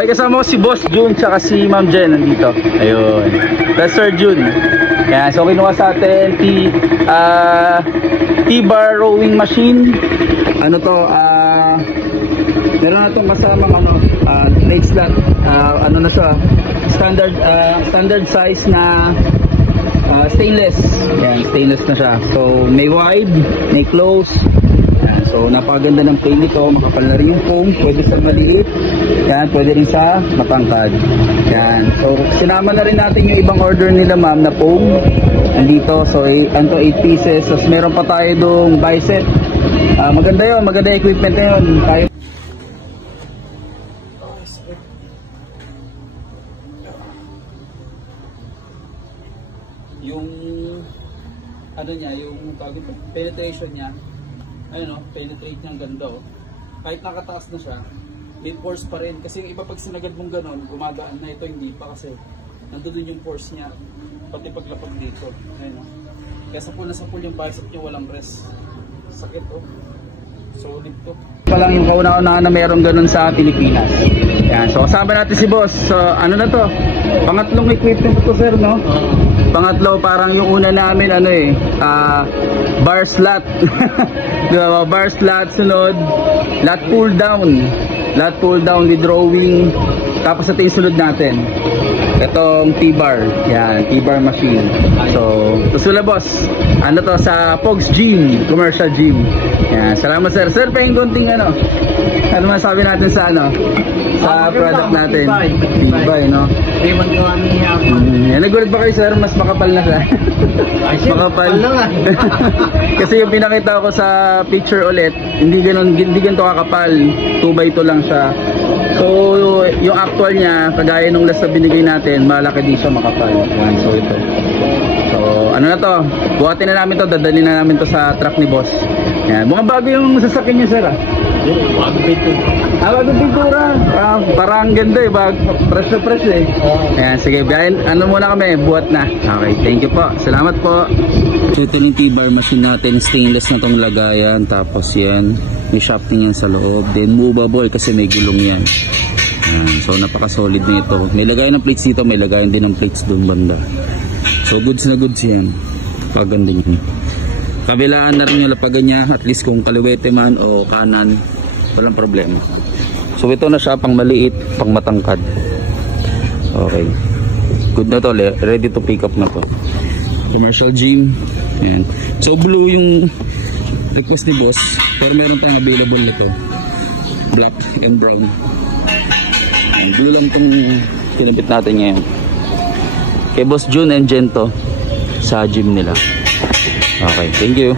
Okay, kasama ko si Boss June tsaka si Ma'am Jen nandito. Ayun. That's Sir June. Ayan, so kinuha sa atin T-bar rowing machine. Ano to? Meron na itong kasamang plate slot. Ano na siya? Standard size na stainless. Ayan, stainless na siya. So may wide, may close. Ayan, so napakaganda ng plane nito. Makapal na rin yung foam. Pwede sa maliit. Ayan, pwede rin sa matangkad. Ayan, so sinama na rin natin yung ibang order nila ma'am na foam. Andito, so 8 pieces. So meron pa tayo dong bicep. Maganda yun, maganda equipment na yun. Tayo yung ano niya, yung penetration niya, ayun o, penetrate niya ang ganda o. Kahit nakataas na siya, may force pa rin. Kasi yung iba pag sinagad mong ganon, gumagaan na. Ito hindi pa kasi nandun yung force niya, pati paglapag dito. Ayun o. Kaya sa pool yung bicep niya walang rest. Sakit o. Solid to. Pa lang yung kauna-unahan na meron ganun sa Pilipinas. Yan. So kasama natin si Boss. So ano na to? Pangatlong equipment to sir, no? Pangatlo, parang yung una namin bar slot. Bar slot, sunod lat pull down with drawing. Tapos ito yung sunod natin, itong T-bar. Yan, T-bar machine. So sila boss, ano to, sa Pogs Gym, commercial gym. Yan, salamat sir. Sir, pahing konting ano masabi natin sa sa product natin. T-bar, no? Nagulat ba kayo sir, mas makapal na siya? Makapal lang. Kasi yung pinakita ko sa picture ulit, hindi ganito kakapal. 2x2 lang siya. So yung actual niya, kagaya nung last na binigay natin, malaki din siya, makapal. So ito. So ano na to, buhatin na namin to, dadalhin na namin to sa truck ni boss. Yan, mukhang bago yung sasakyan niya sir. Bagong pintura. Parang ganda eh, fresh na fresh eh. Ayan, sige, ano muna kami, buhat na. Okay, thank you po, salamat po. So ito yung T-bar machine natin, stainless na tong lagayan. Tapos yan, may shafting yan sa loob. Then movable kasi may gulong yan. Ayan, so napaka solid na ito. May lagayan ng plates dito, may lagayan din ng plates doon banda. So goods na goods yan. Paganda nyo. Kabilaan na rin yung lapagan niya, at least kung kaliwete man o kanan, walang problema. So ito na siya, pang maliit, pang matangkad. Okay, good na to, ready to pick up na to. Commercial gym. Ayan. So blue yung request ni boss, pero meron tayong available nito, black and brown. Ayan, blue lang itong kinabit natin ngayon kay Boss June and Jen to, sa gym nila. Okay, thank you.